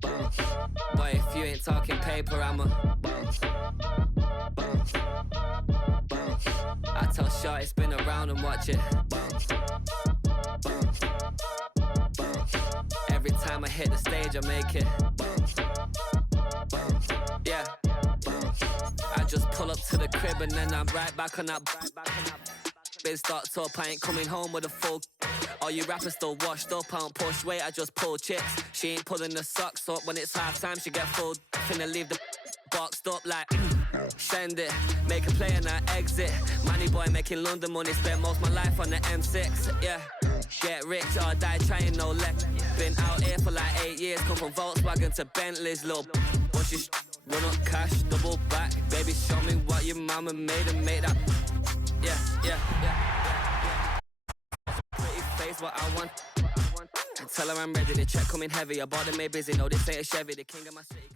bounce. Boy, if you ain't talking paper, I'm a bounce. Bounce. Bounce. I tell Shorty spin around and watch it bounce. Bounce. Bounce. Every time I hit the stage, I make it bounce. Bounce. Yeah. Bounce. I just pull up to the crib and then I'm right back on that. Biz starts up, I ain't coming home with a full. All you rappers still washed up, I don't push weight, I just pull chips. She ain't pulling the socks up, when it's half time she get full. Finna leave the boxed up like send it, make a play and I exit. Money boy making London money, spent most of my life on the M6. Yeah, get rich or die trying, no left. Been out here for like 8 years, come from Volkswagen to Bentley's, little watch you run up cash, double back. Baby, show me what your mama made and make that. Yeah, yeah, yeah. Pretty face, what I want. Tell her I'm ready, the check coming heavy. I bought them made busy, no, this ain't a Chevy, the king of my city.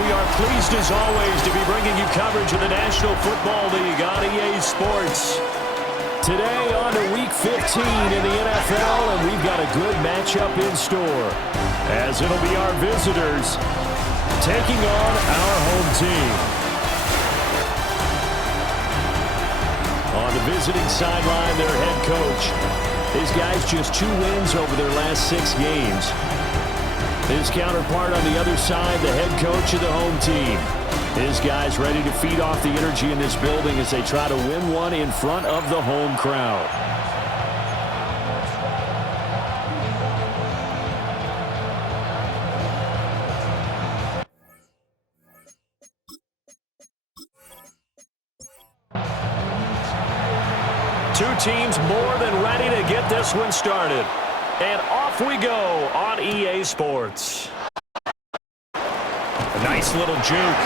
We are pleased as always to be bringing you coverage of the National Football League on EA Sports. Today on to Week 15 in the NFL, and we've got a good matchup in store, as it'll be our visitors taking on our home team. On the visiting sideline, their head coach. These guys just 2 wins over their last 6 games. His counterpart on the other side, the head coach of the home team. His guys ready to feed off the energy in this building as they try to win one in front of the home crowd. Two teams more than ready to get this one started. And off we go on EA Sports. A nice little juke.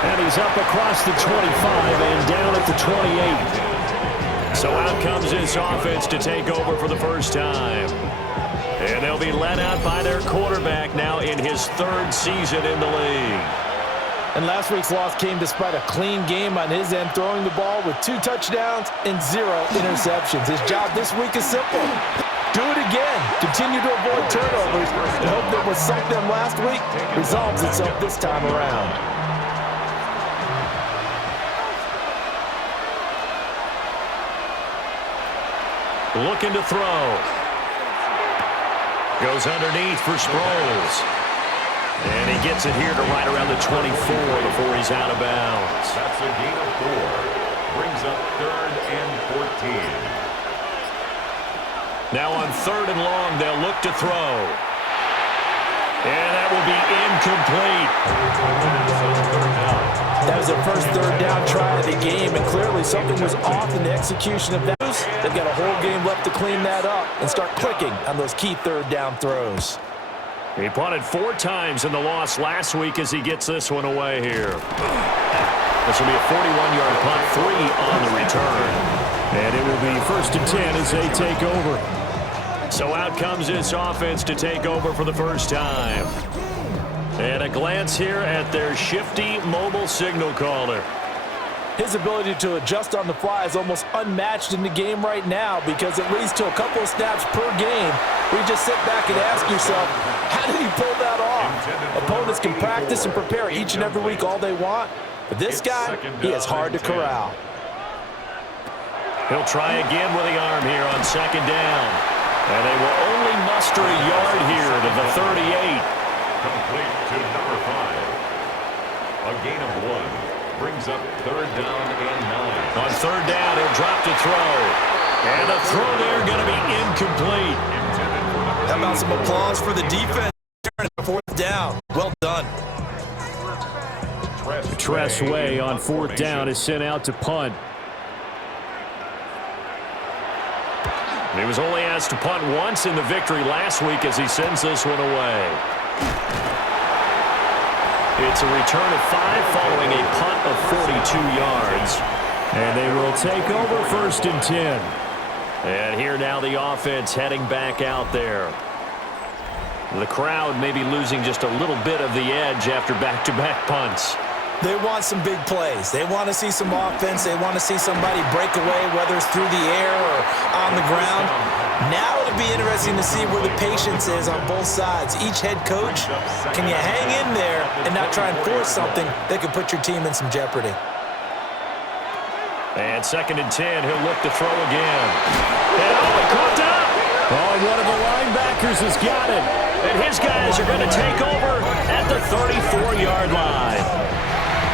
And he's up across the 25 and down at the 28. So out comes this offense to take over for the first time. And they'll be led out by their quarterback now in his 3rd season in the league. And last week's loss came despite a clean game on his end, throwing the ball with 2 touchdowns and 0 interceptions. His job this week is simple. Do it again. Continue to avoid turnovers and hope that what sunk them last week resolves itself this time around. Looking to throw. Goes underneath for Sproles. And he gets it here to right around the 24 before he's out of bounds. That's a gain of 4. Brings up 3rd and 14. Now on 3rd and long, they'll look to throw. And that will be incomplete. That was their first 3rd down try of the game, and clearly something was off in the execution of that. They've got a whole game left to clean that up and start clicking on those key 3rd down throws. He punted 4 times in the loss last week as he gets this one away here. This will be a 41-yard punt, 3 on the return. And it will be 1st and 10 as they take over. So out comes this offense to take over for the first time. And a glance here at their shifty mobile signal caller. His ability to adjust on the fly is almost unmatched in the game right now, because it leads to a couple of snaps per game where you just sit back and ask yourself, how did he pull that off? Opponents can practice and prepare each and every week all they want, but this guy, he is hard to corral. He'll try again with the arm here on 2nd down. And they will only muster a yard here to the 38. Complete to number 5. A gain of 1. Brings up 3rd down and 9. On 3rd down, he'll drop to throw. And a throw there going to be incomplete. How about some applause for the defense? 4th down. Well done. Tressway on 4th down is sent out to punt. He was only asked to punt once in the victory last week as he sends this one away. It's a return of 5 following a punt of 42 yards. And they will take over 1st and 10. And here now the offense heading back out there. The crowd may be losing just a little bit of the edge after back-to-back punts. They want some big plays. They want to see some offense. They want to see somebody break away, whether it's through the air or on the ground. Now it'll be interesting to see where the patience is on both sides. Each head coach, can you hang in there and not try and force something that could put your team in some jeopardy? And 2nd and 10, he'll look to throw again. And he caught up. Oh, one of the linebackers has got it. And his guys are going to take over at the 34-yard line.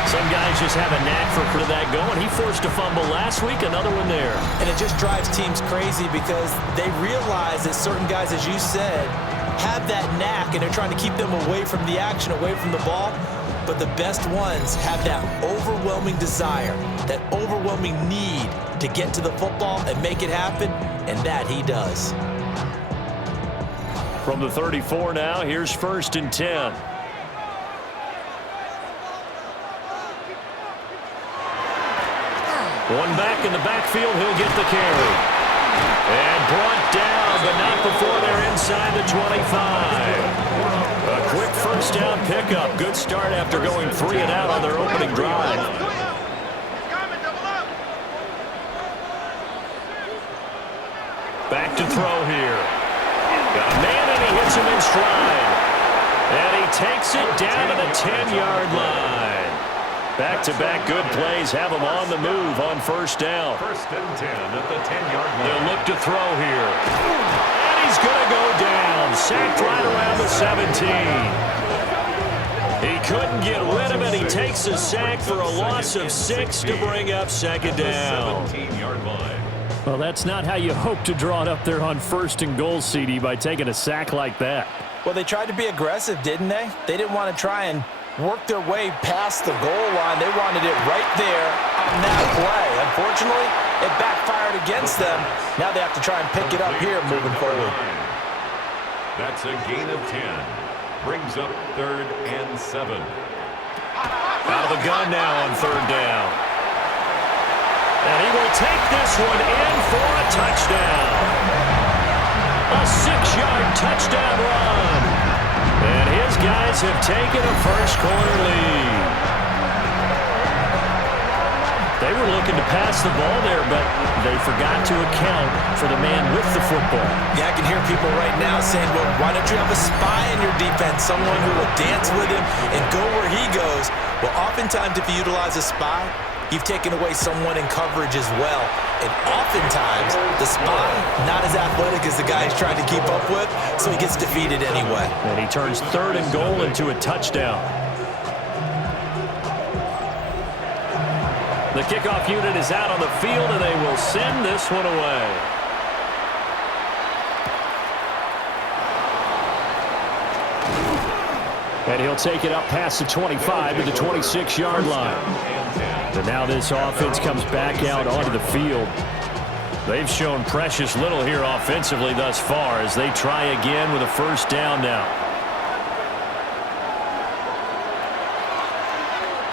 Some guys just have a knack for that going. He forced a fumble last week, another one there. And it just drives teams crazy because they realize that certain guys, as you said, have that knack, and they're trying to keep them away from the action, away from the ball. But the best ones have that overwhelming desire, that overwhelming need to get to the football and make it happen, and that he does. From the 34 now, here's 1st and 10. One back in the backfield, he'll get the carry. And brought down, but not before they're inside the 25. A quick 1st down pickup. Good start after going 3 and out on their opening drive. Back to throw here. Got a man, and he hits him in stride. And he takes it down to the 10-yard line. Back-to-back good plays have him on the move on 1st down. 1st and 10 at the 10-yard line. They'll look to throw here. And he's going to go down. Sacked right around the 17. He couldn't get rid of it. He takes a sack for a loss of 6 to bring up 2nd down. 17-yard line. Well, that's not how you hope to draw it up there on 1st and goal, CD, by taking a sack like that. Well, they tried to be aggressive, didn't they? They didn't want to try and work their way past the goal line. They wanted it right there on that play. Unfortunately, it backfired against them. Now they have to try and pick it up here moving forward. That's a gain of 10. Brings up 3rd and 7. Out of the gun now on 3rd down. And he will take this one in for a touchdown. A 6-yard touchdown run. And his guys have taken a first-quarter lead. They were looking to pass the ball there, but they forgot to account for the man with the football. Yeah, I can hear people right now saying, well, why don't you have a spy in your defense, someone who will dance with him and go where he goes? Well, oftentimes if you utilize a spy, you've taken away someone in coverage as well. And oftentimes, the spy, not as athletic as the guy he's trying to keep up with, so he gets defeated anyway. And he turns 3rd and goal into a touchdown. The kickoff unit is out on the field, and they will send this one away. And he'll take it up past the 25 to the 26-yard line. And now this offense comes back out onto the field. They've shown precious little here offensively thus far as they try again with a 1st down now.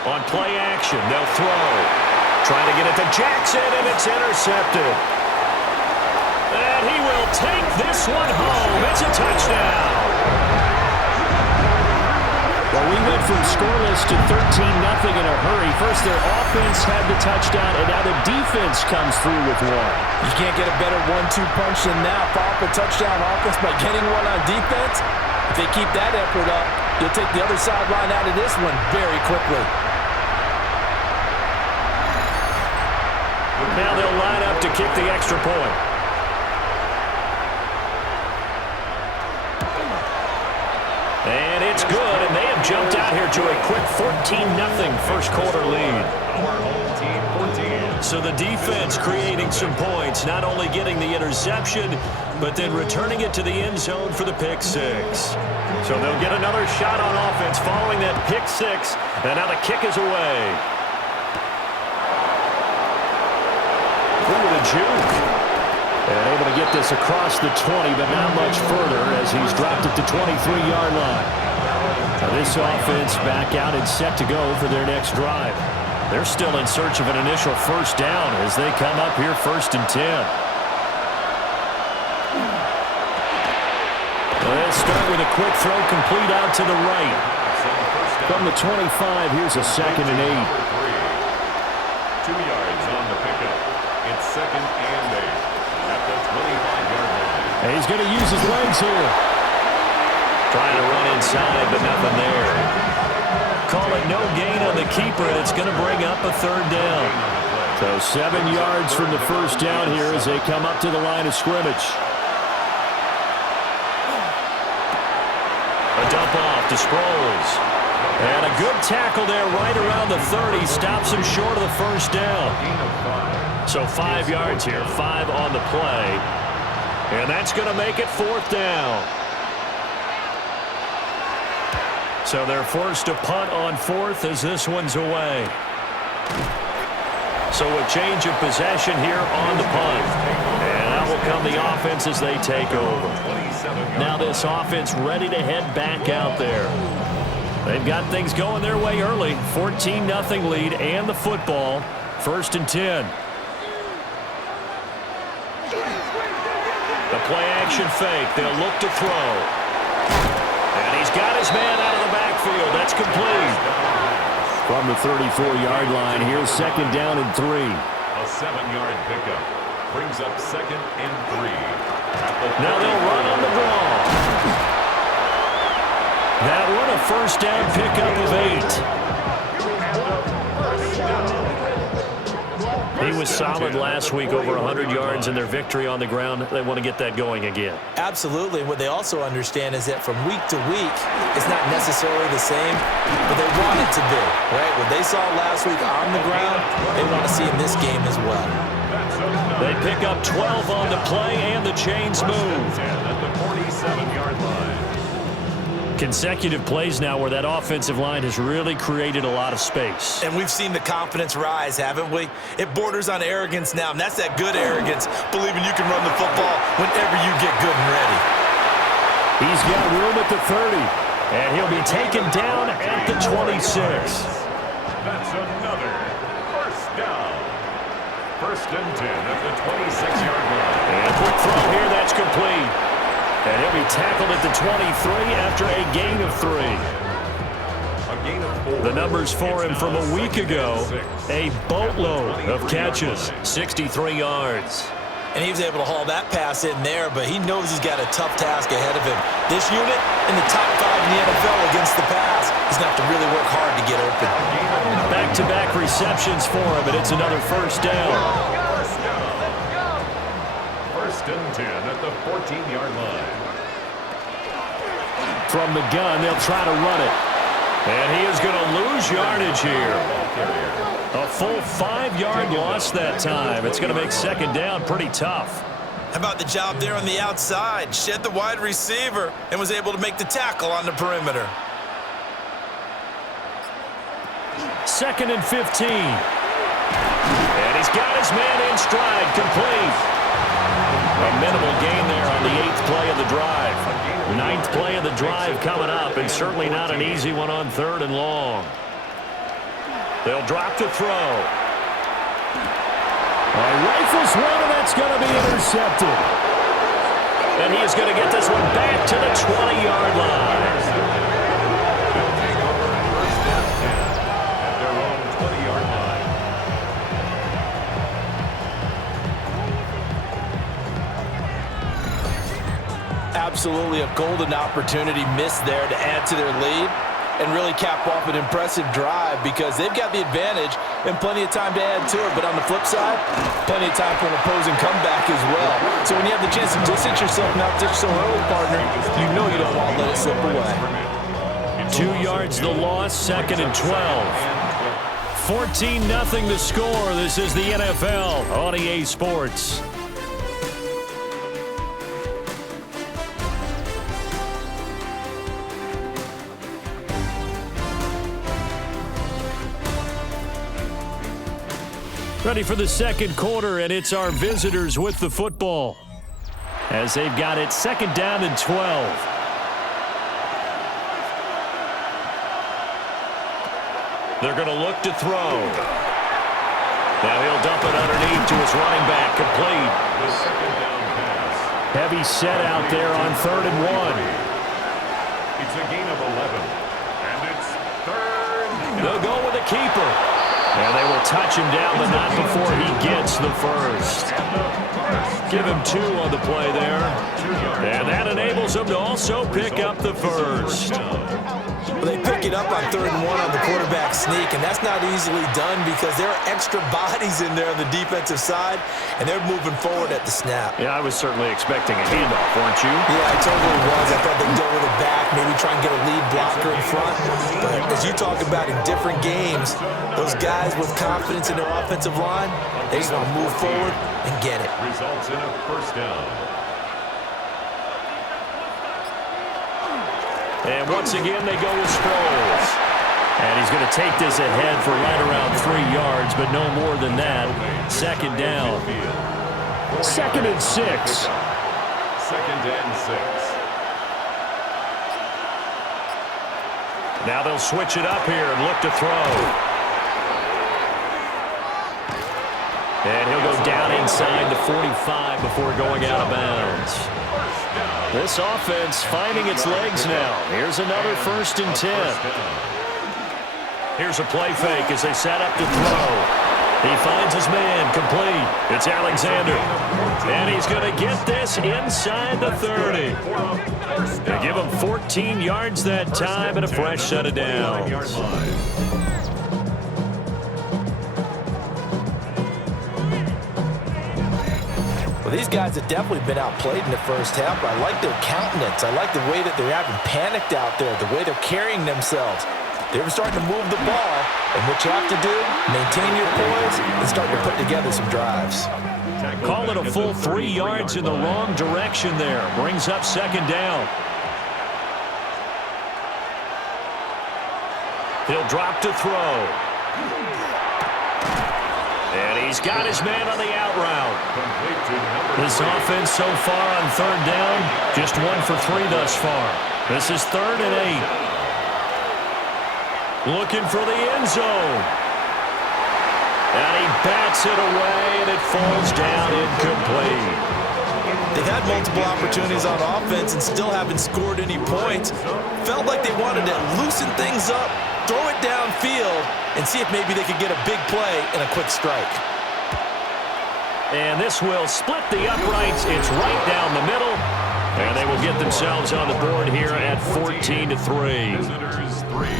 On play action, they'll throw. Trying to get it to Jackson, and it's intercepted. And he will take this one home. It's a touchdown. Well, we went from scoreless to 13-0 in a hurry. First, their offense had the touchdown, and now the defense comes through with one. You can't get a better 1-2 punch than that. Follow up a touchdown offense by getting one on defense. If they keep that effort up, you'll take the other sideline out of this one very quickly. Now they'll line up to kick the extra point. And it's good, and they have jumped out here to a quick 14-0 first-quarter lead. Our home team 14. So the defense creating some points, not only getting the interception, but then returning it to the end zone for the pick 6. So they'll get another shot on offense following that pick 6, and now the kick is away. With a juke. And able to get this across the 20, but not much further as he's dropped at the 23-yard line. Now this offense back out and set to go for their next drive. They're still in search of an initial 1st down as they come up here 1st and 10. Let's start with a quick throw complete out to the right. From the 25, here's a 2nd and 8. 2 yards on the pickup. It's 2nd and 8 at the 25-yard line. And he's going to use his legs here. Trying to run inside, but nothing there. Call it no gain on the keeper, and it's going to bring up a third down. So 7 yards from the first down here as they come up to the line of scrimmage. A dump off to Sproles. And a good tackle there right around the 30. Stops him short of the first down. So 5 yards here, 5 on the play. And that's going to make it fourth down. So they're forced to punt on fourth as this one's away. So a change of possession here on the punt. And out will come the offense as they take over. Now this offense ready to head back out there. They've got things going their way early. 14-0 lead and the football. 1st and 10. The play action fake. They'll look to throw. And he's got his man out of the backfield. That's complete. From the 34-yard line, here's 2nd down and 3. A 7-yard pickup brings up 2nd and 3. Now they'll run on the draw. That one a first down pickup of 8. He was solid last week, over 100 yards in their victory on the ground. They want to get that going again. Absolutely. What they also understand is that from week to week, it's not necessarily the same, but they want it to be, right? What they saw last week on the ground, they want to see in this game as well. They pick up 12 on the play, and the chains move. At the 47-yard line. Consecutive plays now where that offensive line has really created a lot of space. And we've seen the confidence rise, haven't we? It borders on arrogance now, and that's that good arrogance, believing you can run the football whenever you get good and ready. He's got room at the 30. And he'll be taken down at the 26. That's another first down. 1st and 10 at the 26-yard line. And a quick throw here, that's complete. And he'll be tackled at the 23 after a gain of 3. A gain of 4. The numbers for him from a week ago, a boatload of catches, 63 yards. And he was able to haul that pass in there, but he knows he's got a tough task ahead of him. This unit in the top 5 in the NFL against the pass. He's going to have to really work hard to get open. Back-to-back receptions for him, and it's another first down. 1st and 10 at the 14-yard line. From the gun, they'll try to run it. And he is going to lose yardage here. A full 5-yard loss that time. It's going to make 2nd down pretty tough. How about the job there on the outside? Shed the wide receiver and was able to make the tackle on the perimeter. 2nd and 15. And he's got his man in stride, complete. A minimal gain there on the 8th play of the drive. 9th play of the drive coming up, and certainly not an easy one on 3rd and long. They'll drop to throw. Rifles one, and that's going to be intercepted. And he is going to get this one back to the 20-yard line. They'll take over 1st and 10 at their own 20-yard line. Absolutely a golden opportunity missed there to add to their lead and really cap off an impressive drive because they've got the advantage and plenty of time to add to it. But on the flip side, plenty of time for an opposing comeback as well. So when you have the chance to distance yourself and not ditch so early, partner, you know you don't want to let it slip away. 2 yards the loss, 2nd and 12. 14-0 the score. This is the NFL on EA Sports. Ready for the 2nd quarter, and it's our visitors with the football as they've got it 2nd down and 12. They're going to look to throw. Now he'll dump it underneath to his running back, complete. The 2nd down pass. Heavy set out there on 3rd and 1. It's a gain of 11. And it's 3rd down. They'll go with a keeper. And they will touch him down, but not before he gets the first. Give him 2 on the play there. And that enables him to also pick up the first. Well, they pick it up on 3rd and 1 on the quarterback sneak, and that's not easily done because there are extra bodies in there on the defensive side, and they're moving forward at the snap. Yeah, I was certainly expecting a handoff, weren't you? Yeah, I totally was. I thought they'd go with it back, maybe try and get a lead blocker in front. But as you talk about in different games, those guys with confidence in their offensive line, they just want to move forward and get it. Results in a first down. And once again, they go with Sproles. And he's going to take this ahead for right around 3 yards, but no more than that. 2nd down. 2nd and 6. 2nd and 6. Now they'll switch it up here and look to throw. And he'll go down inside the 45 before going out of bounds. This offense finding its legs now. Here's another 1st and 10. Here's a play fake as they set up to throw. He finds his man, complete. It's Alexander. And he's going to get this inside the 30. They give him 14 yards that time and a fresh set of downs. These guys have definitely been outplayed in the first half, but I like their countenance. I like the way that they're having panicked out there, the way they're carrying themselves. They're starting to move the ball, and what you have to do, maintain your poise and start to put together some drives. Call it a full 3 yards in the wrong direction there. Brings up 2nd down. He'll drop to throw. And he's got his man on the out route. This offense so far on 3rd down, just 1 for 3 thus far. This is 3rd and 8. Looking for the end zone. And he bats it away, and it falls down incomplete. They've had multiple opportunities on offense and still haven't scored any points. Felt like they wanted to loosen things up, throw it downfield, and see if maybe they could get a big play and a quick strike. And this will split the uprights. It's right down the middle. And they will get themselves on the board here at 14-3.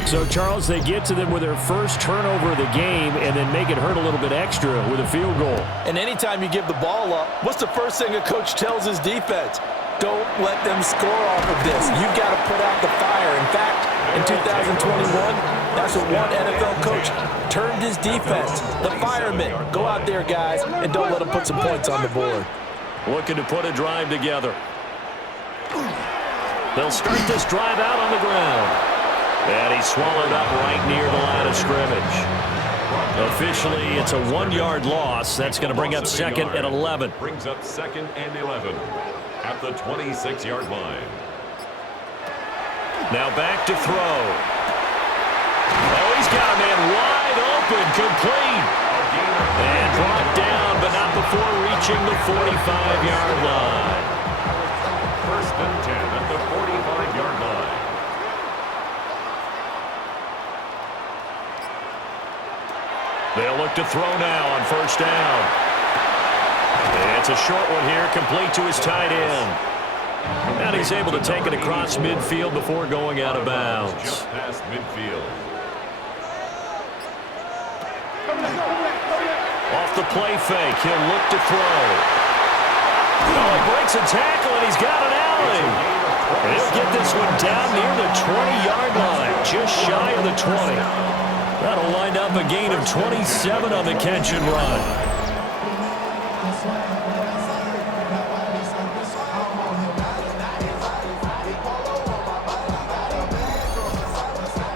So, Charles, they get to them with their first turnover of the game and then make it hurt a little bit extra with a field goal. And anytime you give the ball up, what's the first thing a coach tells his defense? Don't let them score off of this. You've got to put out the fire. In fact, in 2021, that's what one NFL coach turned his defense. The firemen. Go out there, guys, and don't let them put some points on the board. Looking to put a drive together. They'll start this drive out on the ground. And he's swallowed up right near the line of scrimmage. Officially, it's a 1-yard loss. That's going to bring up 2nd and 11. Brings up 2nd and 11 at the 26-yard line. Now back to throw. Oh, he's got a man wide open, complete. And brought down, but not before reaching the 45-yard line. 1st and 10 at the 45-yard line. They'll look to throw now on 1st down. And it's a short one here, complete to his tight end. And he's able to take it across midfield before going out of bounds. Just past midfield. Off the play fake, he'll look to throw. Oh, he breaks a tackle, and he's got an alley. And he'll get this one down near the 20-yard line, just shy of the 20. That'll wind up a gain of 27 on the catch and run.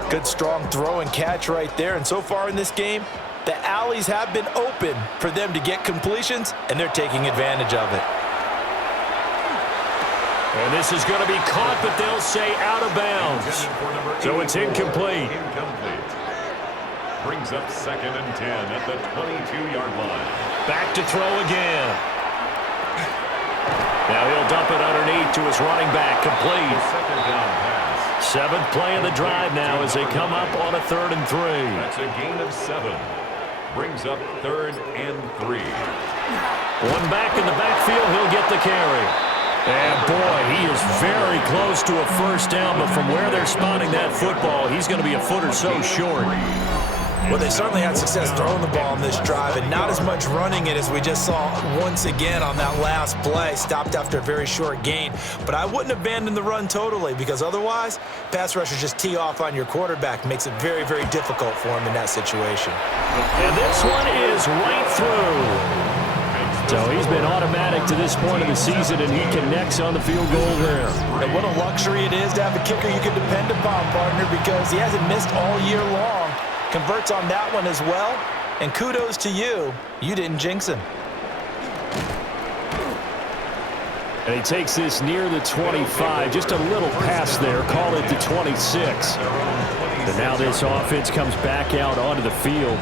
Good strong throw and catch right there. And so far in this game, the alleys have been open for them to get completions, and they're taking advantage of it. And this is going to be caught, but they'll say out of bounds. So it's incomplete. Brings up 2nd and 10 at the 22-yard line. Back to throw again. Now he'll dump it underneath to his running back, complete. 2nd down pass. 7th play of the drive now as they come up on a 3rd and 3. That's a gain of 7. Brings up 3rd and 3. One back in the backfield, he'll get the carry. And boy, he is very close to a first down, but from where they're spotting that football, he's going to be a foot or so short. Well, they certainly had success throwing the ball on this drive and not as much running it as we just saw once again on that last play. Stopped after a very short gain. But I wouldn't abandon the run totally because otherwise, pass rushers just tee off on your quarterback. Makes it very, very difficult for him in that situation. And this one is right through. So he's been automatic to this point of the season, and he connects on the field goal there. And what a luxury it is to have a kicker you can depend upon, partner, because he hasn't missed all year long. Converts on that one as well. And kudos to you. You didn't jinx him. And he takes this near the 25, just a little pass there, call it the 26. And now this offense comes back out onto the field.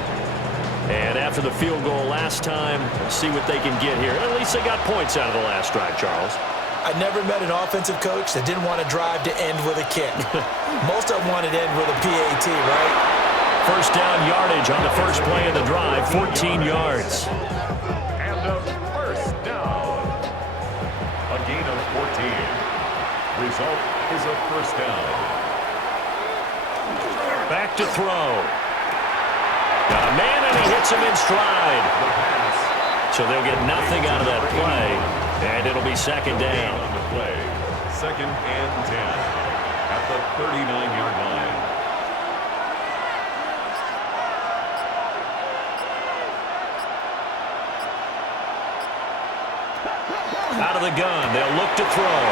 And after the field goal last time, we'll see what they can get here. At least they got points out of the last drive, Charles. I never met an offensive coach that didn't want a drive to end with a kick. Most of them wanted to end with a PAT, right? First down yardage on the first play of the drive, 14 yards. And a first down. A gain of 14. Result is a first down. Back to throw. Got a man, and he hits him in stride. So they'll get nothing out of that play, and it'll be second down. On the play, 2nd and 10 at the 39-yard line. Out of the gun, they'll look to throw.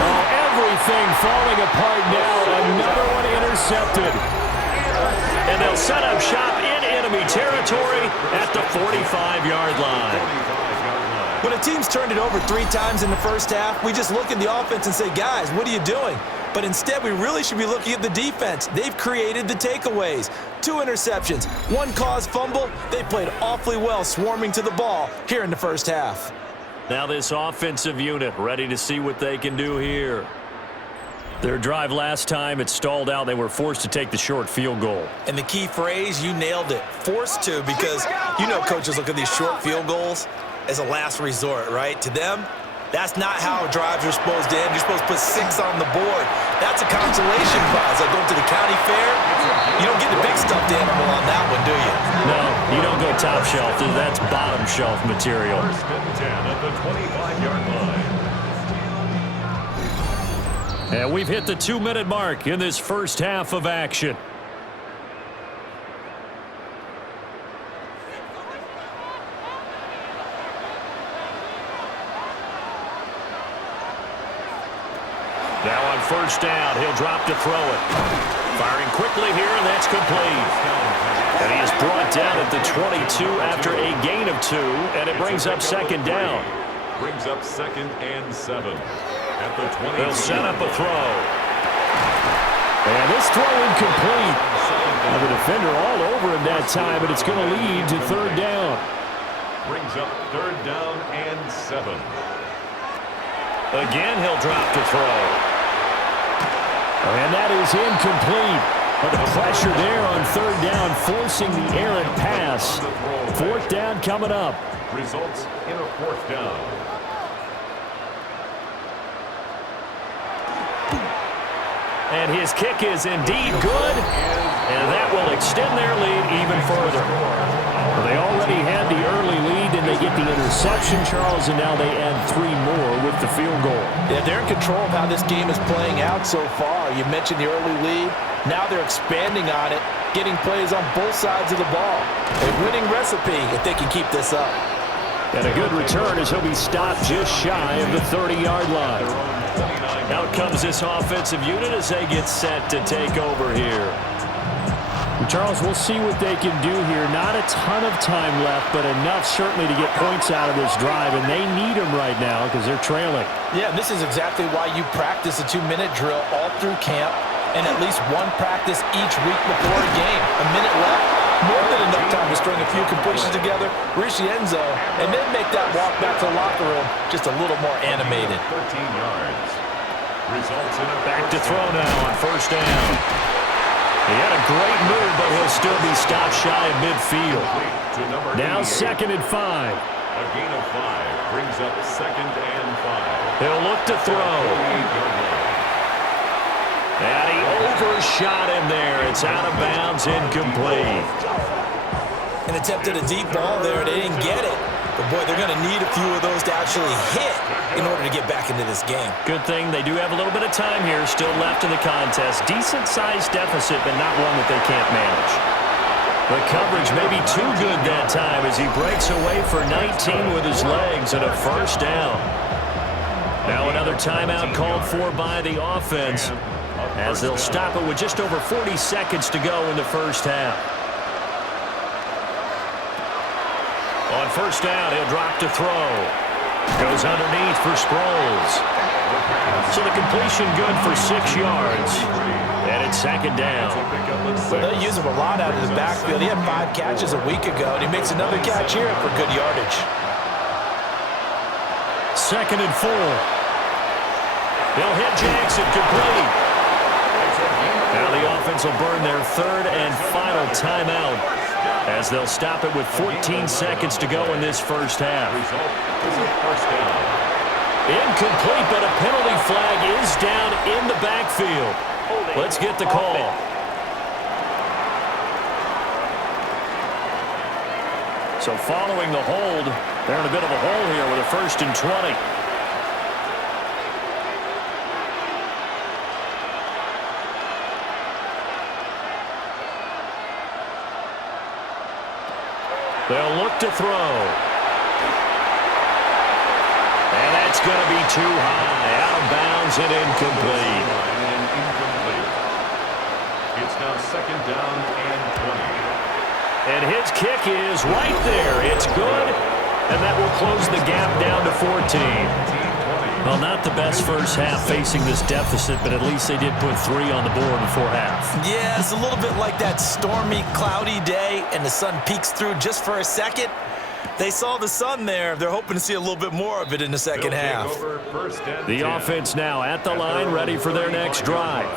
Oh, everything falling apart now. Another one intercepted. And they'll set up shop in enemy territory at the 45-yard line. When a team's turned it over 3 times in the first half, we just look at the offense and say, guys, what are you doing? But instead, we really should be looking at the defense. They've created the takeaways. 2 interceptions, 1 caused fumble. They played awfully well swarming to the ball here in the first half. Now this offensive unit ready to see what they can do here. Their drive last time, it stalled out. They were forced to take the short field goal. And the key phrase, you nailed it. Forced to, because you know coaches look at these short field goals as a last resort, right? To them, that's not how drives are supposed to end. You're supposed to put 6 on the board. That's a consolation prize. Like going to the county fair, you don't get the big stuffed animal on that one, do you? No, you don't go top shelf. That's bottom shelf material. 1st and 10 at the 25-yard line. And we've hit the 2-minute mark in this first half of action. Now on first down, he'll drop to throw it. Firing quickly here, and that's complete. And he is brought down at the 22 after a gain of 2, and it brings up second down. Brings up 2nd and 7. At the 20. They'll set up a throw. And this throw incomplete. Now the defender all over him that time, but it's going to lead to 3rd down. Brings up 3rd down and 7. Again, he'll drop to throw. And that is incomplete. But the pressure there on 3rd down, forcing the errant pass. 4th down coming up. Results in a 4th down. And his kick is indeed good, and that will extend their lead even further. Well, they already had the early lead, and they get the interception, Charles, and now they add 3 more with the field goal. Yeah, they're in control of how this game is playing out so far. You mentioned the early lead. Now they're expanding on it, getting plays on both sides of the ball. A winning recipe if they can keep this up. And a good return as he'll be stopped just shy of the 30-yard line. Out comes this offensive unit as they get set to take over here. Charles, we'll see what they can do here. Not a ton of time left, but enough certainly to get points out of this drive, and they need them right now because they're trailing. Yeah, this is exactly why you practice a 2-minute drill all through camp and at least 1 practice each week before a game. A minute left, more than enough time to string a few completions together, reach the end zone, and then make that walk back to the locker room just a little more animated. 13 yards. Results in a Back to throw now on first down. He had a great move, but he'll still be stopped shy of midfield. Now 2nd and 5. A gain of 5 brings up 2nd and 5. He'll look to throw. And he overshot him there. It's out of bounds, incomplete. And attempted a deep ball there. They didn't get it. But, boy, they're going to need a few of those to actually hit in order to get back into this game. Good thing they do have a little bit of time here still left in the contest. Decent-sized deficit, but not one that they can't manage. The coverage may be too good that time as he breaks away for 19 with his legs and a first down. Now another timeout called for by the offense as they'll stop it with just over 40 seconds to go in the first half. On first down, he'll drop to throw. Goes underneath for Sproles. So the completion good for 6 yards. And it's 2nd down. They'll use him a lot out of the backfield. He had 5 catches a week ago, and he makes another catch here for good yardage. 2nd and 4. They'll hit Jackson complete. Now the offense will burn their 3rd and final timeout as they'll stop it with 14 seconds to go in this first half. Incomplete, but a penalty flag is down in the backfield. Let's get the call. So following the hold, they're in a bit of a hole here with a 1st and 20. They'll look to throw. And that's going to be too high. Out of bounds and incomplete. It's now 2nd down and 20. And his kick is right there. It's good. And that will close the gap down to 14. Well, not the best first half facing this deficit, but at least they did put 3 on the board before half. Yeah, it's a little bit like that stormy, cloudy day, and the sun peeks through just for a second. They saw the sun there. They're hoping to see a little bit more of it in the second half. The offense now at the line, ready for their next drive.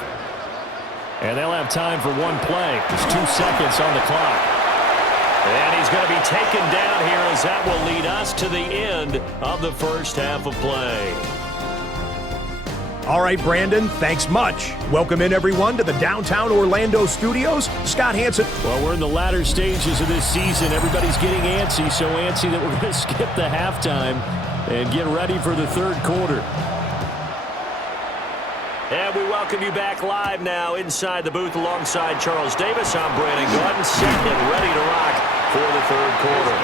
And they'll have time for one play. There's 2 seconds on the clock. And he's going to be taken down here as that will lead us to the end of the first half of play. All right, Brandon, thanks much. Welcome in, everyone, to the downtown Orlando studios. Scott Hansen. Well, we're in the latter stages of this season. Everybody's getting antsy, so antsy that we're going to skip the halftime and get ready for the 3rd quarter. And we welcome you back live now inside the booth alongside Charles Davis. I'm Brandon Gordon, set and ready to rock for the 3rd quarter.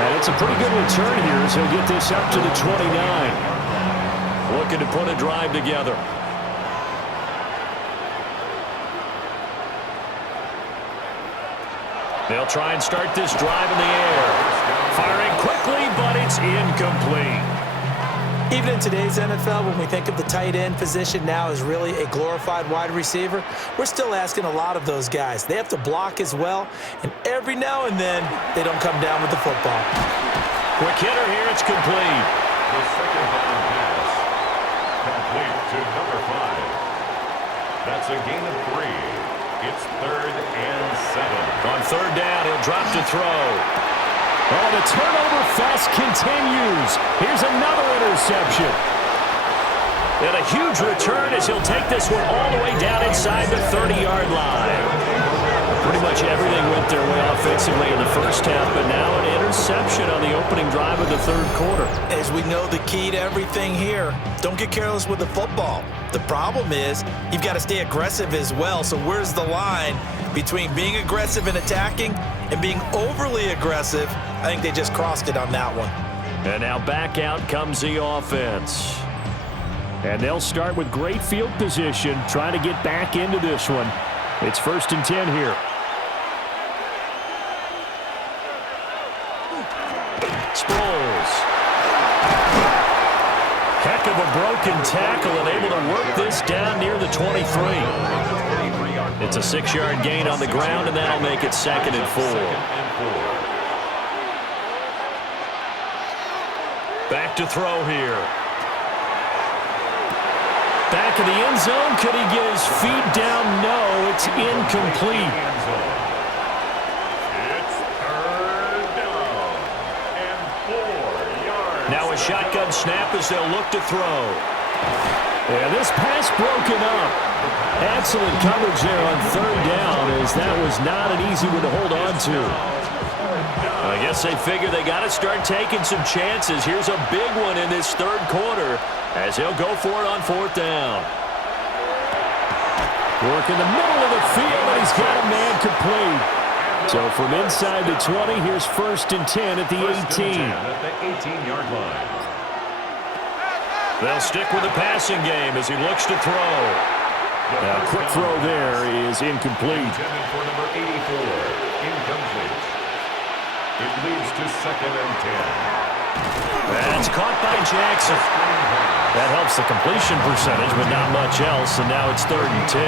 And it's a pretty good return here as he'll get this up to the 29. Looking to put a drive together. They'll try and start this drive in the air. Firing quickly, but it's incomplete. Even in today's NFL, when we think of the tight end position now as really a glorified wide receiver, we're still asking a lot of those guys. They have to block as well, and every now and then, they don't come down with the football. Quick hitter here, it's complete. The 2nd down pass, complete to number 5. That's a gain of 3. It's 3rd and 7. On 3rd down, he'll drop to throw. Oh, the turnover fest continues. Here's another interception. And a huge return as he'll take this one all the way down inside the 30-yard line. Pretty much everything went their way offensively in the first half, but now an interception on the opening drive of the 3rd quarter. As we know, the key to everything here, don't get careless with the football. The problem is you've got to stay aggressive as well. So where's the line between being aggressive and attacking and being overly aggressive? I think they just crossed it on that one. And now back out comes the offense. And they'll start with great field position, trying to get back into this one. It's 1st and 10 here. Sproles. Heck of a broken tackle and able to work this down near the 23. It's a 6-yard gain on the ground, and that'll make it 2nd and 4. Back to throw here. back in the end zone. Could he get his feet down? No, it's incomplete. It's third down and 4 yards. Now a shotgun snap as they'll look to throw. And this pass broken up. Excellent coverage there on third down, as that was not an easy one to hold on to. I guess they figure they got to start taking some chances. Here's a big one in this third quarter as he'll go for it on fourth down. Work in the middle of the field, and he's got a man complete. So from inside the 20, here's 1st and 10 at the 18. At the 18-yard line. They'll stick with the passing game as he looks to throw. Now, quick throw there is incomplete. Intended for number 84, incomplete. It leads to 2nd and 10. That's caught by Jackson. That helps the completion percentage, but not much else, and now it's 3rd and 10.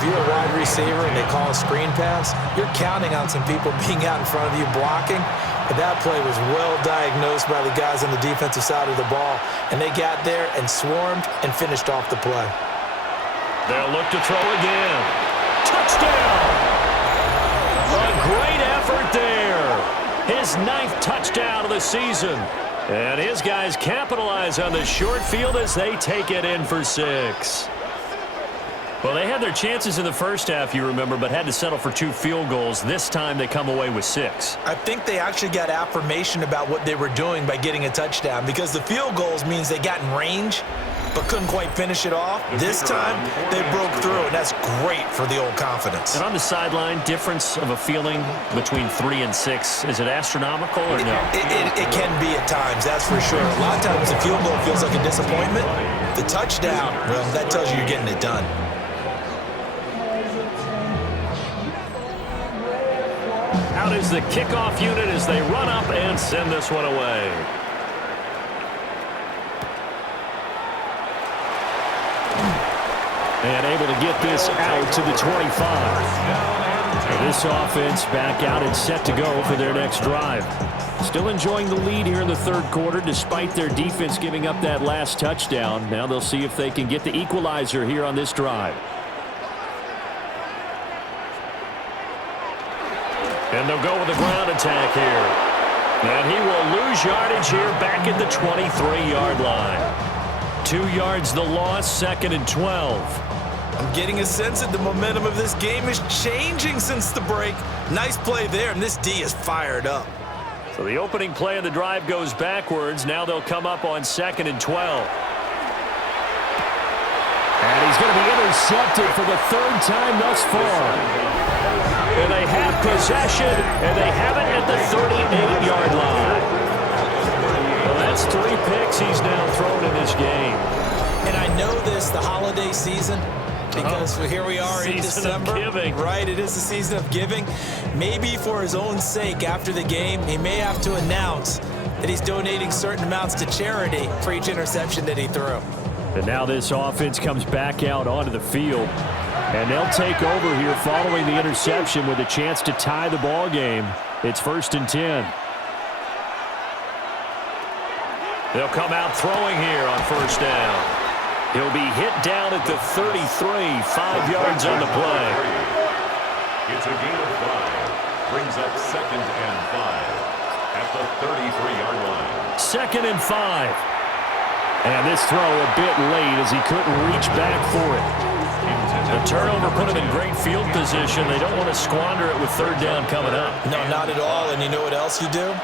If you're a wide receiver and they call a screen pass, you're counting on some people being out in front of you blocking. But that play was well diagnosed by the guys on the defensive side of the ball, and they got there and swarmed and finished off the play. They'll look to throw again. Touchdown! A great effort there. His 9th touchdown of the season. And his guys capitalize on the short field as they take it in for 6. Well, they had their chances in the first half, you remember, but had to settle for 2 field goals. This time they come away with 6. I think they actually got affirmation about what they were doing by getting a touchdown, because the field goals means they got in range but couldn't quite finish it off. This time, they broke through, and that's great for the old confidence. And on the sideline, difference of a feeling between 3 and 6, is it astronomical or no? It can be at times, that's for sure. A lot of times the field goal feels like a disappointment. The touchdown, well, that tells you you're getting it done. Out is the kickoff unit as they run up and send this one away. And able to get this out to the 25. This offense back out and set to go for their next drive. Still enjoying the lead here in the third quarter despite their defense giving up that last touchdown. Now they'll see if they can get the equalizer here on this drive. And they'll go with a ground attack here. And he will lose yardage here back at the 23-yard line. 2 yards the loss, 2nd and 12. I'm getting a sense that the momentum of this game is changing since the break. Nice play there, and this D is fired up. So the opening play of the drive goes backwards. Now they'll come up on 2nd and 12. And he's going to be intercepted for the 3rd time thus far. And they have possession, and they have it at the 38-yard line. Well, that's 3 picks he's now thrown in this game. And I know this, the holiday season, because here we are in December. Right, it is the season of giving. Maybe for his own sake, after the game, he may have to announce that he's donating certain amounts to charity for each interception that he threw. And now this offense comes back out onto the field. And they'll take over here following the interception with a chance to tie the ball game. It's 1st and 10. They'll come out throwing here on 1st down. He'll be hit down at the 33, 5 yards on the play. It's a gain of 5. Brings up 2nd and 5 at the 33-yard line. 2nd and 5. And this throw a bit late as he couldn't reach back for it. The turnover put him in great field position. They don't want to squander it with 3rd down coming up. No, not at all. And you know what else you do?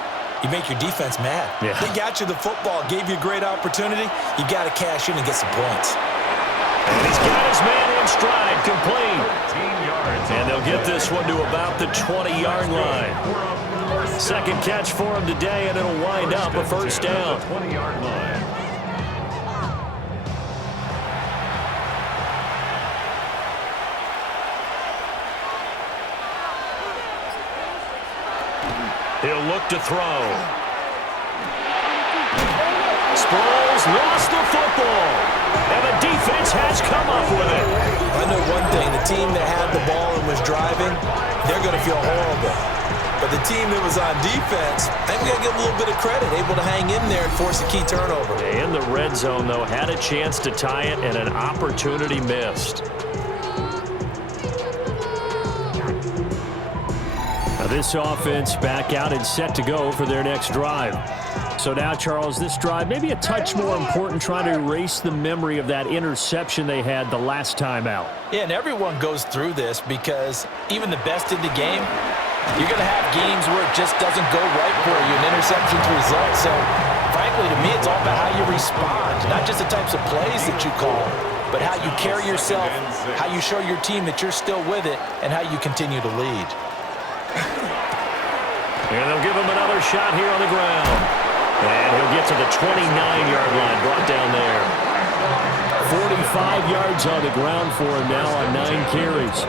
You make your defense mad. Yeah. They got you the football, gave you a great opportunity. You got to cash in and get some points. And he's got his man in stride, complete. And they'll get this one to about the 20-yard line. 2nd catch for him today, and it'll wind up a 1st down. 20-yard line. He'll look to throw. Sproles lost the football. And the defense has come up with it. I know one thing. The team that had the ball and was driving, they're going to feel horrible. But the team that was on defense, I think we got to give a little bit of credit, able to hang in there and force a key turnover. In the red zone, though, had a chance to tie it and an opportunity missed. Now this offense back out and set to go for their next drive. So now, Charles, this drive maybe a touch more important, trying to erase the memory of that interception they had the last time out. Yeah, and everyone goes through this because even the best in the game, you're going to have games where it just doesn't go right for you, an interception's result. So, frankly, to me, it's all about how you respond, not just the types of plays that you call, but how you carry yourself, how you show your team that you're still with it, and how you continue to lead. And they'll give him another shot here on the ground. And he'll get to the 29-yard line, brought down there. 45 yards on the ground for him now on 9 carries.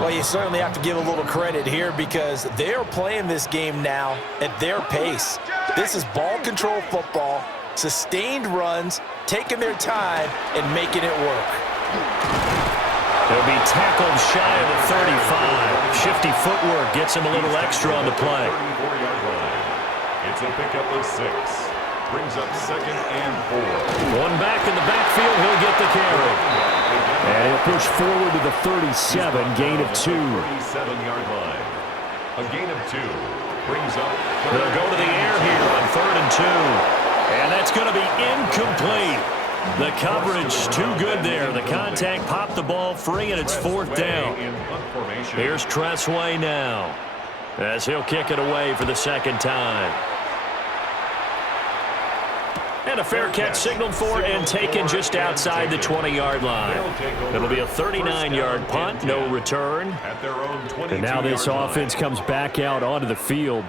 Well, you certainly have to give a little credit here because they are playing this game now at their pace. This is ball control football, sustained runs, taking their time, and making it work. He'll be tackled shy of the 35. Shifty footwork gets him a little extra on the play. 34-yard line. It's a pickup of 6. Brings up 2nd and 4. One back in the backfield, he'll get the carry. And he'll push forward to the 37, gain of 2. 37-yard line. A gain of 2. Brings up. They'll go to the air here on 3rd and 2. And that's going to be incomplete. The coverage too good there. The contact popped the ball free, and it's 4th down. Here's Tressway now as he'll kick it away for the 2nd time. And a fair catch signaled for and taken just outside the 20-yard line. It'll be a 39-yard punt, no return. And now this offense comes back out onto the field.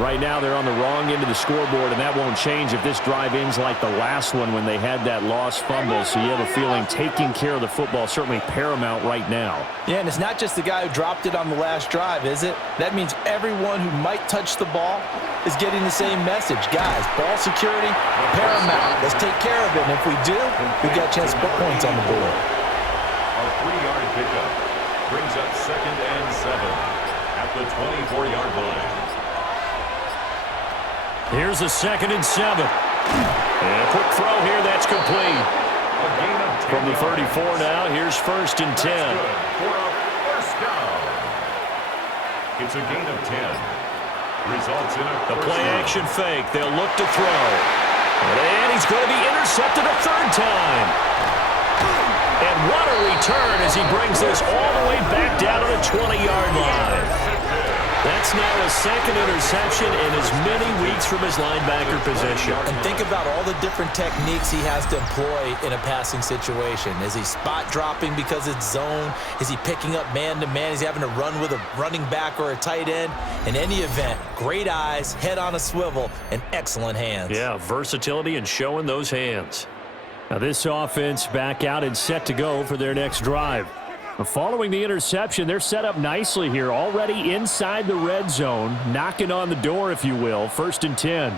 Right now they're on the wrong end of the scoreboard, and that won't change if this drive ends like the last one when they had that lost fumble. So you have a feeling taking care of the football certainly paramount right now. Yeah, and it's not just the guy who dropped it on the last drive, is it? That means everyone who might touch the ball is getting the same message. Guys, ball security, paramount. Let's take care of it, and if we do, we've got a chance to put points on the board. A 3-yard pickup brings up 2nd and 7 at the 24-yard line. Here's a 2nd and 7. And a quick throw here, that's complete. From the 34 now, here's 1st and 10. For a first down. It's a gain of 10. Results in a The first play down. action fake. They'll look to throw. And he's going to be intercepted a 3rd time. And what a return as he brings this all the way back down to the 20-yard line. That's now his 2nd interception in as many weeks from his linebacker position. And think about all the different techniques he has to employ in a passing situation. Is he spot dropping because it's zone? Is he picking up man-to-man? Is he having to run with a running back or a tight end? In any event, great eyes, head on a swivel, and excellent hands. Yeah, versatility and showing those hands. Now this offense back out and set to go for their next drive. Following the interception, they're set up nicely here, already inside the red zone, knocking on the door, if you will, 1st and 10.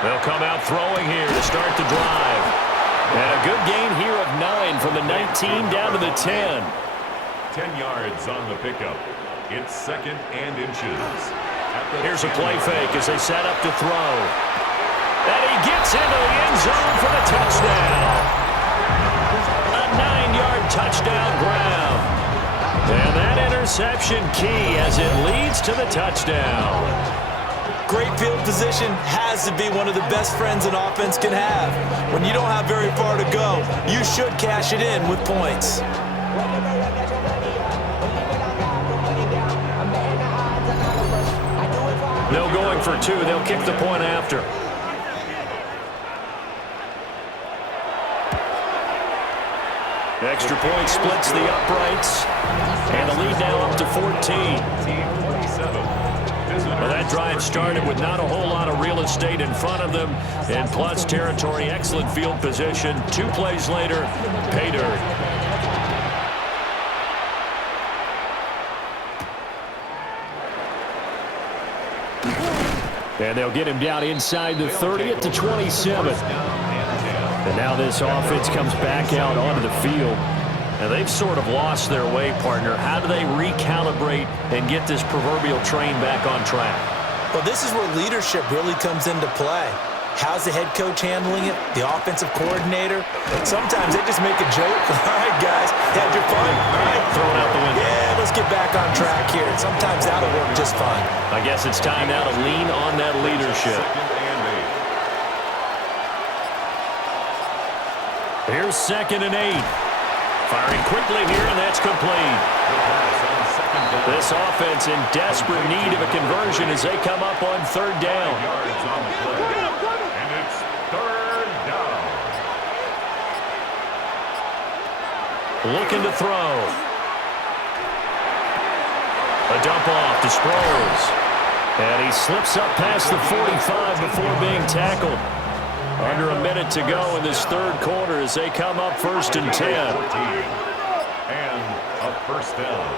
They'll come out throwing here to start the drive. And a good gain here of 9 from the 19 down to the 10. 10 yards on the pickup. It's 2nd and inches. Here's a play fake as they set up to throw. And he gets into the end zone for the touchdown. A 9-yard touchdown ground. And that interception key as it leads to the touchdown. Great field position has to be one of the best friends an offense can have. When you don't have very far to go, you should cash it in with points. No going for 2. They'll kick the point after. Extra point splits the uprights. And the lead now up to 14. Well, that drive started with not a whole lot of real estate in front of them. And plus territory, excellent field position. 2 plays later, pay dirt. And they'll get him down inside the 30 at the 27. And now this offense comes back out onto the field. And they've sort of lost their way, partner. How do they recalibrate and get this proverbial train back on track? Well, this is where leadership really comes into play. How's the head coach handling it? The offensive coordinator? Sometimes they just make a joke. All right, guys, had your fun? All right, throw it out the window. Yeah, let's get back on track here. Sometimes that'll work just fine. I guess it's time now to lean on that leadership. Here's 2nd and 8. Firing quickly here, and that's complete. This offense in desperate need of a conversion as they come up on 3rd down. And it's 3rd down. Looking to throw. A dump off to Sproles. And he slips up past the 45 before being tackled. Under a minute to go in this 3rd quarter as they come up 1st and 10. And a 1st down.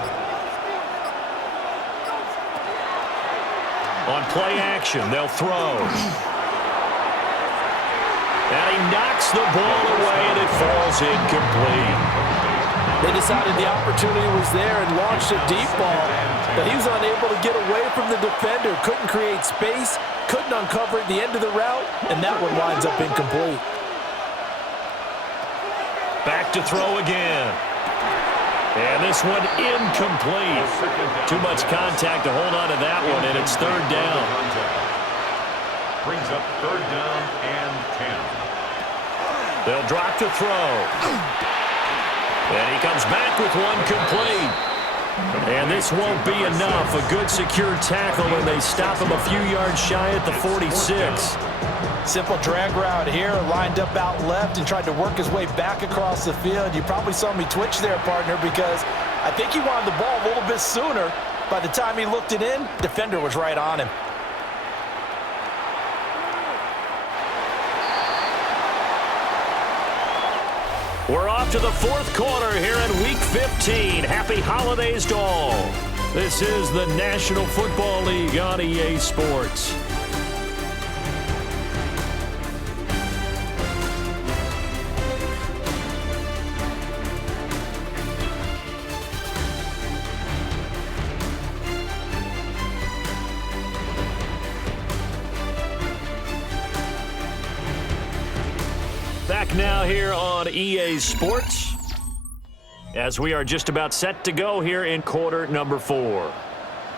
On play action, they'll throw. And he knocks the ball away, and it falls incomplete. They decided the opportunity was there and launched a deep ball, but he was unable to get away from the defender, couldn't create space, couldn't uncover at the end of the route, and that one winds up incomplete. Back to throw again. And this one incomplete. Too much contact to hold on to that one, and it's 3rd down. Brings up 3rd down and 10. They'll drop to throw. And he comes back with one complete. And this won't be enough. A good secure tackle, and they stop him a few yards shy at the 46. Simple drag route here, lined up out left and tried to work his way back across the field. You probably saw me twitch there, partner, because I think he wanted the ball a little bit sooner. By the time he looked it in, defender was right on him. We're off to the 4th quarter here in Week 15. Happy holidays to all. This is the National Football League on EA Sports. Back now here on EA Sports as we are just about set to go here in quarter number 4.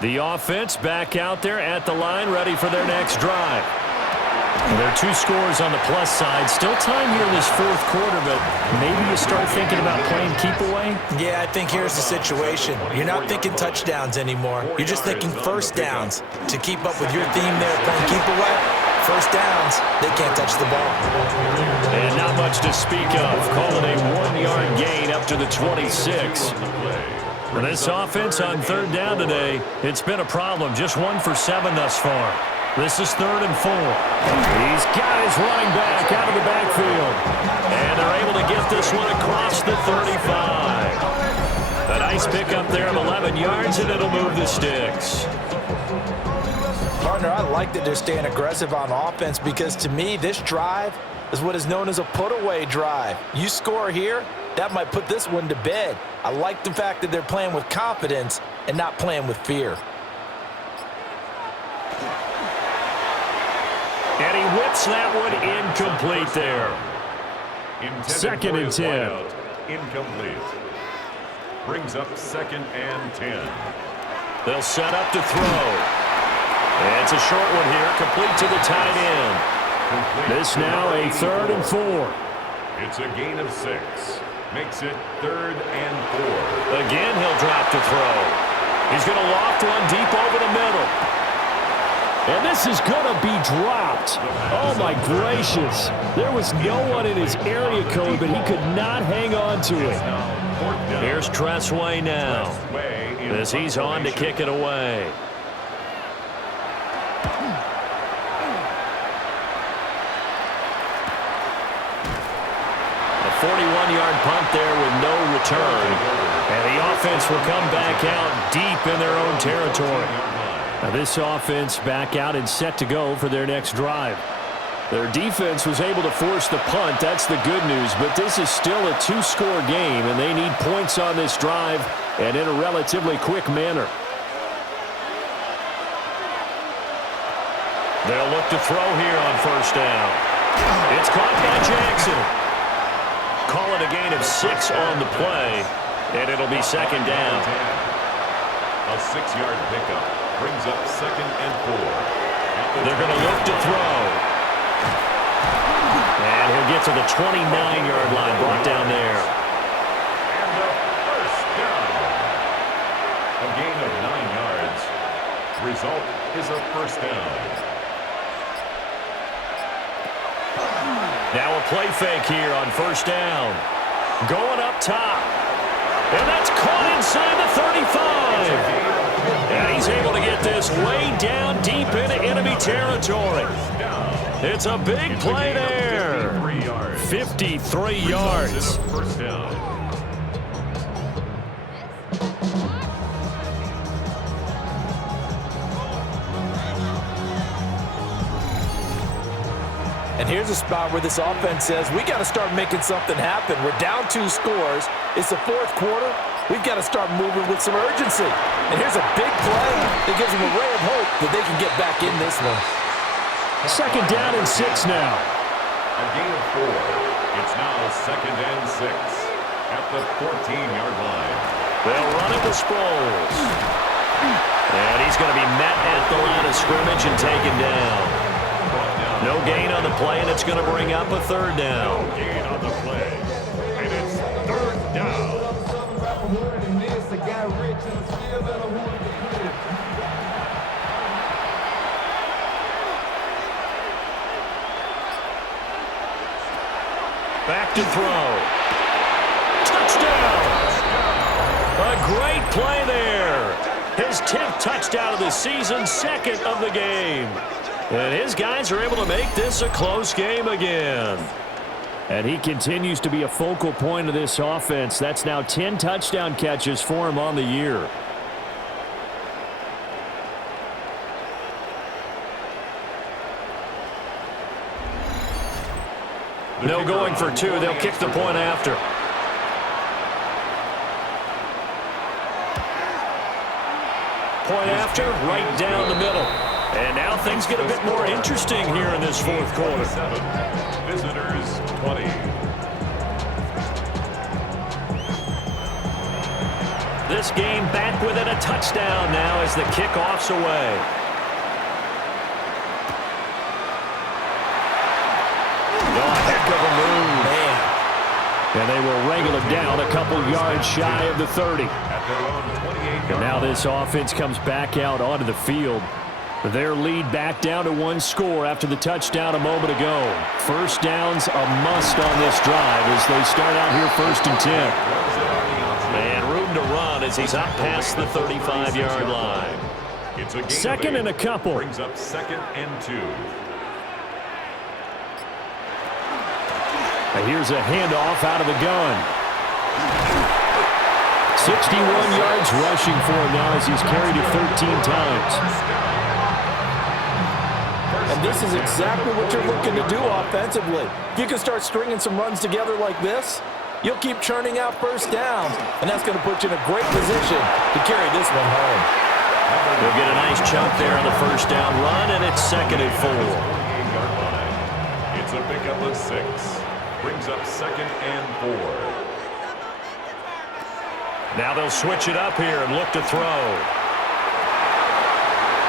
The offense back out there at the line, ready for their next drive. There are 2 scores on the plus side. Still time here in this 4th quarter, but maybe you start thinking about playing keep away? Yeah, I think here's the situation. You're not thinking touchdowns anymore. You're just thinking 1st downs. To keep up with your theme there, playing keep away, 1st downs, they can't touch the ball. And not much to speak of. Call it a 1-yard gain up to the 26. For this offense on 3rd down today, it's been a problem. Just 1 for 7 thus far. This is 3rd and 4. He's got his running back out of the backfield. And they're able to get this one across the 35. A nice pickup there of 11 yards, and it'll move the sticks. Partner, I like that they're staying aggressive on offense because, to me, this drive is what is known as a put-away drive. You score here, that might put this one to bed. I like the fact that they're playing with confidence and not playing with fear. And he whips that one incomplete there. 2nd and 10. Incomplete. Brings up 2nd and 10. They'll set up to throw. And it's a short one here, complete to the tight end. This now a 3rd and 4. It's a gain of 6. Makes it 3rd and 4. Again, he'll drop to throw. He's going to loft one deep over the middle. And this is going to be dropped. Oh, my gracious. There was no one in his area code, but he could not hang on to it. Here's Tressway now as he's on to kick it away. A 41-yard punt there with no return. And the offense will come back out deep in their own territory. Now this offense back out and set to go for their next drive. Their defense was able to force the punt. That's the good news. But this is still a two-score game, and they need points on this drive and in a relatively quick manner. They'll look to throw here on first down. It's caught by Jackson. Call it a gain of 6 on the play, and it'll be second down. A 6-yard pickup brings up 2nd and 4. They're going to look to throw. And he'll get to the 29-yard line, brought down there. And a first down. A gain of 9 yards. Result is a first down. Now a play fake here on first down. Going up top. And that's caught inside the 35. And he's able to get this way down deep into enemy territory. It's a big play there. 53 yards. First down. And here's a spot where this offense says, we got to start making something happen. We're down 2 scores. It's the 4th quarter. We've got to start moving with some urgency. And here's a big play that gives them a ray of hope that they can get back in this one. Second down and 6 now. A gain of 4. It's now 2nd and 6 at the 14-yard line. They'll run it with Sproles. And he's going to be met at the line of scrimmage and taken down. No gain on the play, and it's going to bring up a 3rd down. No gain on the play, and it's 3rd down. Back to throw. Touchdown! A great play there. His 10th touchdown of the season, 2nd of the game. And his guys are able to make this a close game again. And he continues to be a focal point of this offense. That's now 10 touchdown catches for him on the year. No going for 2. They'll kick the point after. Point after, right down the middle. And now things get a bit more interesting here in this 4th quarter. Visitors 20. This game back within a touchdown now as the kickoff's away. Oh, heck of a move. Man. And they will wrangle it down a couple yards shy of the 30. And now this offense comes back out onto the field. Their lead back down to 1 score after the touchdown a moment ago. First down's a must on this drive as they start out here 1st and 10. And room to run as he's up past the 35-yard line. It's a gain 2nd and a couple. Brings up 2nd and 2. And here's a handoff out of the gun. 61 yards rushing for him now as he's carried it 13 times. And this is exactly what you're looking to do offensively. If you can start stringing some runs together like this, you'll keep churning out first downs, and that's going to put you in a great position to carry this one home. They'll get a nice chunk there on the first down run, and it's 2nd and 4. It's a pickup of 6. Brings up 2nd and 4. Now they'll switch it up here and look to throw.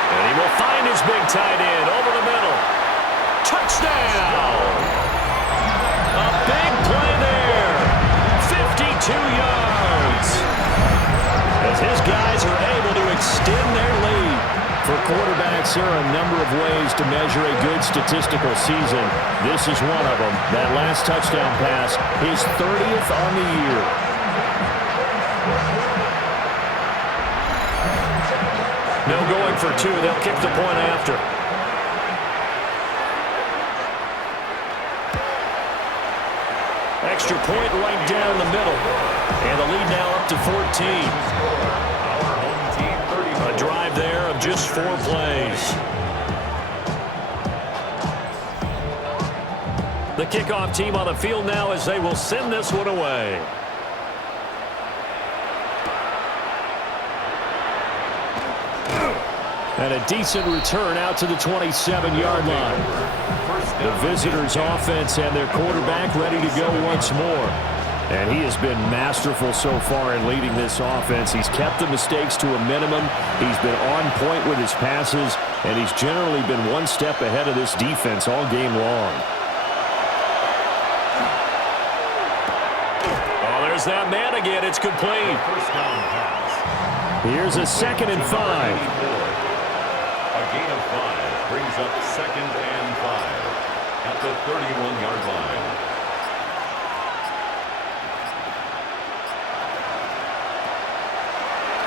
And he will find his big tight end over the middle. Touchdown! A big play there. 52 yards. As his guys are able to extend their lead. For quarterbacks, there are a number of ways to measure a good statistical season. This is one of them. That last touchdown pass, his 30th on the year. No going for 2. They'll kick the point after. Extra point right down the middle. And the lead now up to 14. A drive there of just 4 plays. The kickoff team on the field now as they will send this one away. And a decent return out to the 27-yard line. The visitors' offense and their quarterback ready to go once more. And he has been masterful so far in leading this offense. He's kept the mistakes to a minimum. He's been on point with his passes, and he's generally been one step ahead of this defense all game long. Oh, there's that man again. It's complete. Here's a 2nd and 5. A gain of 5 brings up 2nd and 5 at the 31-yard line.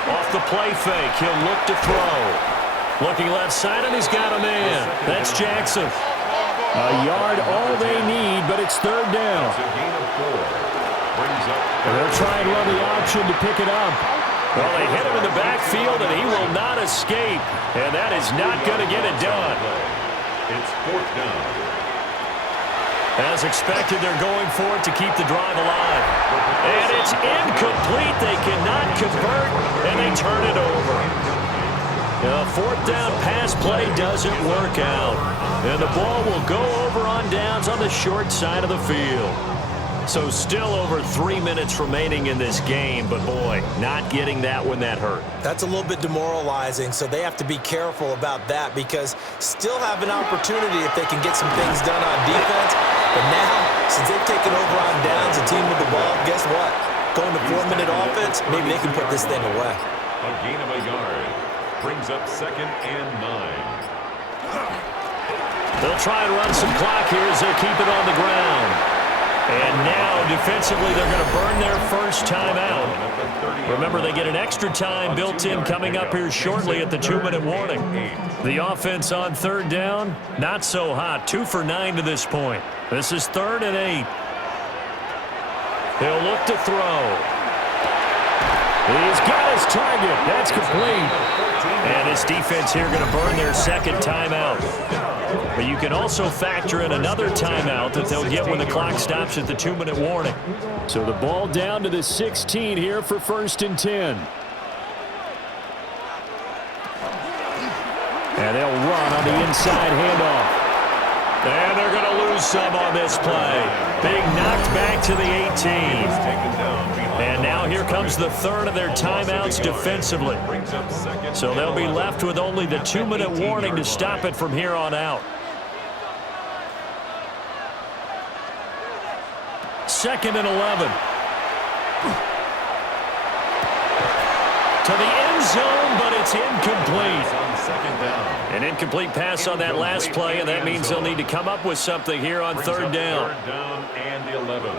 Off the play fake, he'll look to throw. Looking left side, and he's got a man. That's Jackson. A yard all they need, but it's 3rd down. It's a gain of 4. Brings up. They'll try and run the option to pick it up. Well, they hit him in the backfield, and he will not escape. And that is not going to get it done. It's 4th down. As expected, they're going for it to keep the drive alive. And it's incomplete. They cannot convert, and they turn it over. A 4th down pass play doesn't work out. And the ball will go over on downs on the short side of the field. So still over 3 minutes remaining in this game, but boy, not getting that when that hurt. That's a little bit demoralizing, so they have to be careful about that because still have an opportunity if they can get some things done on defense. But now, since they've taken over on downs, a team with the ball, guess what? Going to 4-minute offense, maybe they can put this thing away. A gain of a yard brings up 2nd and 9. They'll try and run some clock here as they keep it on the ground. And now, defensively, they're going to burn their first timeout. Remember, they get an extra time built in coming up here shortly at the 2-minute warning. The offense on 3rd down, not so hot. 2 for 9 to this point. This is 3rd and 8. He'll look to throw. He's got his target. That's complete. And his defense here going to burn their 2nd timeout. But you can also factor in another timeout that they'll get when the clock stops at the 2-minute warning. So the ball down to the 16 here for 1st and 10. And they'll run on the inside handoff. And they're going to lose some on this play. Being knocked back to the 18. And now here comes the 3rd of their timeouts defensively. So they'll be left with only the 2-minute warning to stop it from here on out. 2nd and 11. To the end zone, but it's incomplete. An incomplete pass on that last play, and that means they'll need to come up with something here on 3rd down. 3rd down and 11.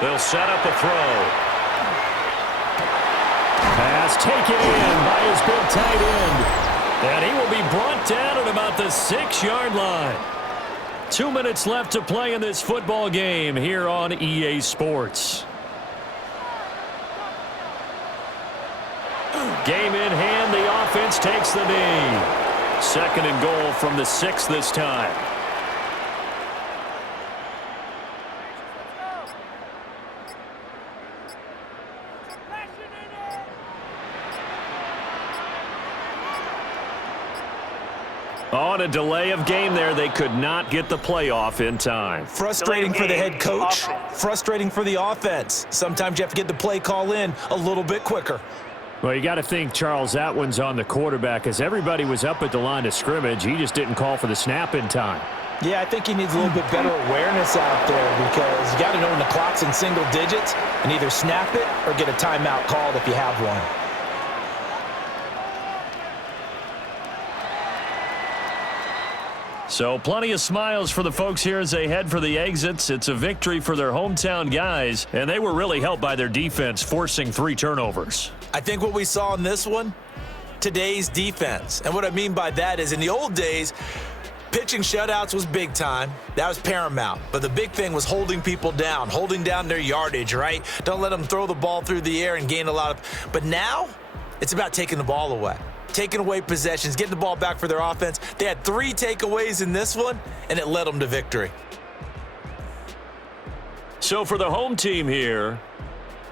They'll set up a throw. Pass taken in by his big tight end. And he will be brought down at about the 6-yard line. 2 minutes left to play in this football game here on EA Sports. Game in hand, the offense takes the knee. 2nd and goal from the 6 this time. On a delay of game there, they could not get the playoff in time. Frustrating for the head coach, frustrating for the offense. Sometimes you have to get the play call in a little bit quicker. Well, you got to think Charles Atwin's on the quarterback as everybody was up at the line of scrimmage. He just didn't call for the snap in time. Yeah, I think he needs a little bit better awareness out there because you got to know when the clock's in single digits and either snap it or get a timeout called if you have one. So plenty of smiles for the folks here as they head for the exits. It's a victory for their hometown guys, and they were really helped by their defense, forcing 3 turnovers. I think what we saw in this one, today's defense. And what I mean by that is in the old days, pitching shutouts was big time. That was paramount. But the big thing was holding people down, holding down their yardage, right? Don't let them throw the ball through the air and gain a lot of. But now, it's about taking the ball away. taking away possessions, getting the ball back for their offense. They had 3 takeaways in this one, and it led them to victory. So for the home team here,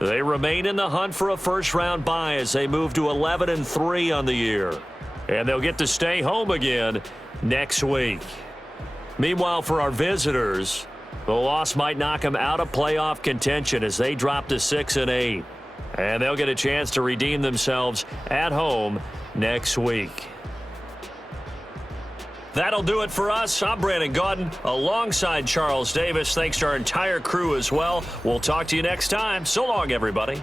they remain in the hunt for a first-round bye as they move to 11-3 on the year. And they'll get to stay home again next week. Meanwhile, for our visitors, the loss might knock them out of playoff contention as they drop to 6-8. And they'll get a chance to redeem themselves at home next week. That'll do it for us. I'm Brandon Gaudin alongside Charles Davis. Thanks to our entire crew as well. We'll talk to you next time. So long, everybody.